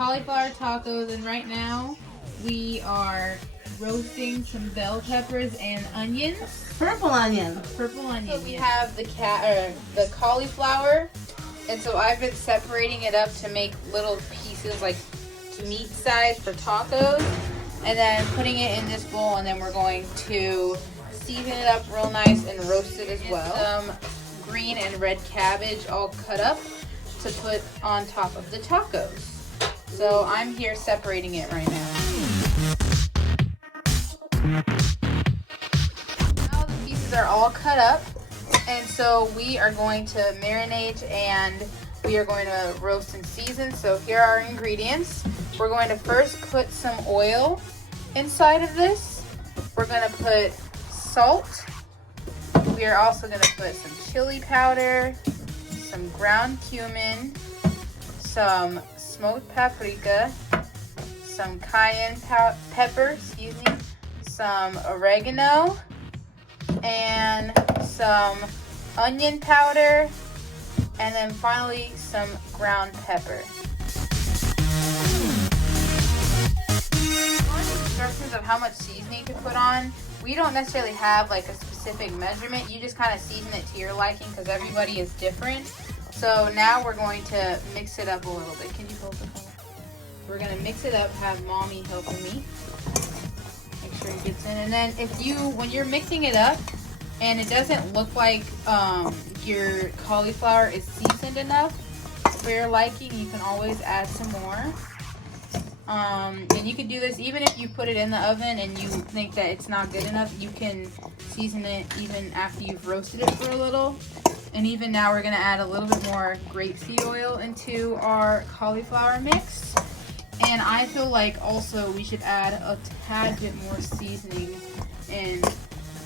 cauliflower tacos, and right now we are roasting some bell peppers and onions. Purple onion. Purple onion. So we have the cauliflower, and so I've been separating it up to make little pieces like meat size for tacos, and then putting it in this bowl, and then we're going to season it up real nice and roast it as well. Some green and red cabbage all cut up to put on top of the tacos. So I'm here separating it right now. Now the pieces are all cut up, and so we are going to marinate and we are going to roast and season. So here are our ingredients. We're going to first put some oil inside of this. We're going to put salt. We are also going to put some chili powder, some ground cumin, some smoked paprika, some cayenne pepper, some oregano, and some onion powder, and then finally some ground pepper. Instructions of how much seasoning to put on. We don't necessarily have like a specific measurement. You just kind of season it to your liking because everybody is different. So now we're going to mix it up a little bit. Can you hold the phone? We're going to mix it up, have mommy helping me. Make sure it gets in. And then when you're mixing it up and it doesn't look like your cauliflower is seasoned enough for your liking, you can always add some more. And you can do this even if you put it in the oven and you think that it's not good enough. You can season it even after you've roasted it for a little. And even now we're going to add a little bit more grapeseed oil into our cauliflower mix. And I feel like also we should add a tad bit more seasoning in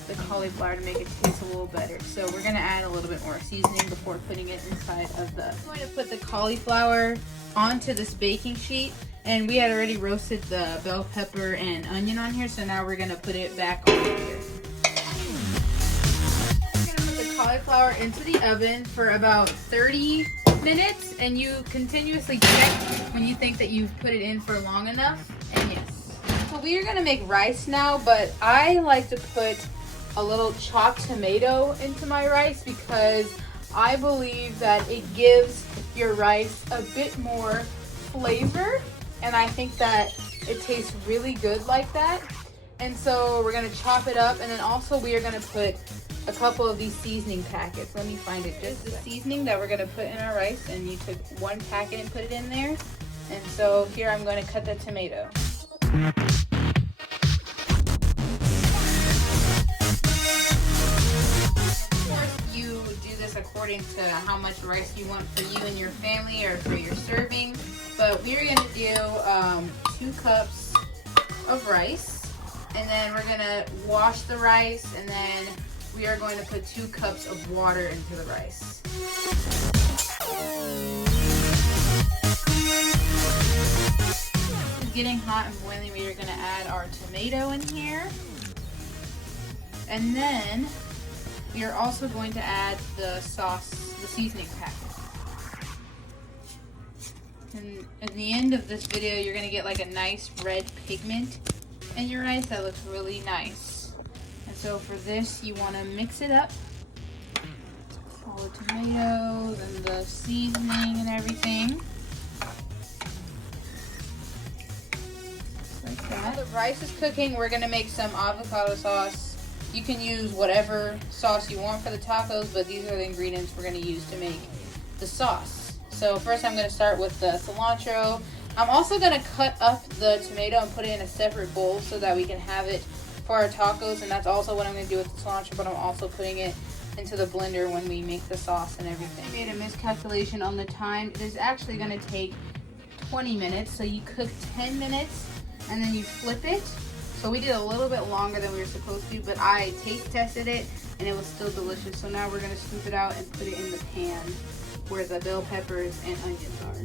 the cauliflower to make it taste a little better. So we're going to add a little bit more seasoning before putting it inside of the... I'm going to put the cauliflower onto this baking sheet. And we had already roasted the bell pepper and onion on here, so now we're going to put it back on here. We're going to put the cauliflower into the oven for about 30 minutes, and you continuously check when you think that you've put it in for long enough, and yes. So we are going to make rice now, but I like to put a little chopped tomato into my rice because I believe that it gives your rice a bit more flavor. And I think that it tastes really good like that. And so we're going to chop it up. And then also we are going to put a couple of these seasoning packets. Let me find it. Just the seasoning that we're going to put in our rice. And you took one packet and put it in there. And so here I'm going to cut the tomato. Of course, you do this according to how much rice you want for you and your family or for your serving. But we're going to do 2 cups of rice, and then we're going to wash the rice, and then we are going to put 2 cups of water into the rice. It's getting hot and boiling. We are going to add our tomato in here. And then we are also going to add the sauce, the seasoning packet. And at the end of this video, you're going to get like a nice red pigment in your rice that looks really nice. And so for this, you want to mix it up. All the tomatoes and the seasoning and everything. Just like that. While the rice is cooking, we're going to make some avocado sauce. You can use whatever sauce you want for the tacos, but these are the ingredients we're going to use to make the sauce. So first I'm going to start with the cilantro. I'm also going to cut up the tomato and put it in a separate bowl so that we can have it for our tacos. And that's also what I'm going to do with the cilantro, but I'm also putting it into the blender when we make the sauce and everything. I made a miscalculation on the time. It is actually going to take 20 minutes. So you cook 10 minutes and then you flip it. So we did a little bit longer than we were supposed to, but I taste tested it and it was still delicious. So now we're going to scoop it out and put it in the pan where the bell peppers and onions are.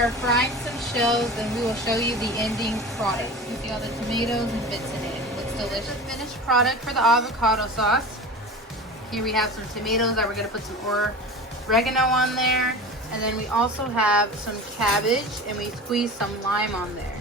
are frying some shells, and we will show you the ending product. You see all the tomatoes and bits in it. It looks delicious. The finished product for the avocado sauce. Here we have some tomatoes that we're going to put some oregano on there. And then we also have some cabbage, and we squeezed some lime on there.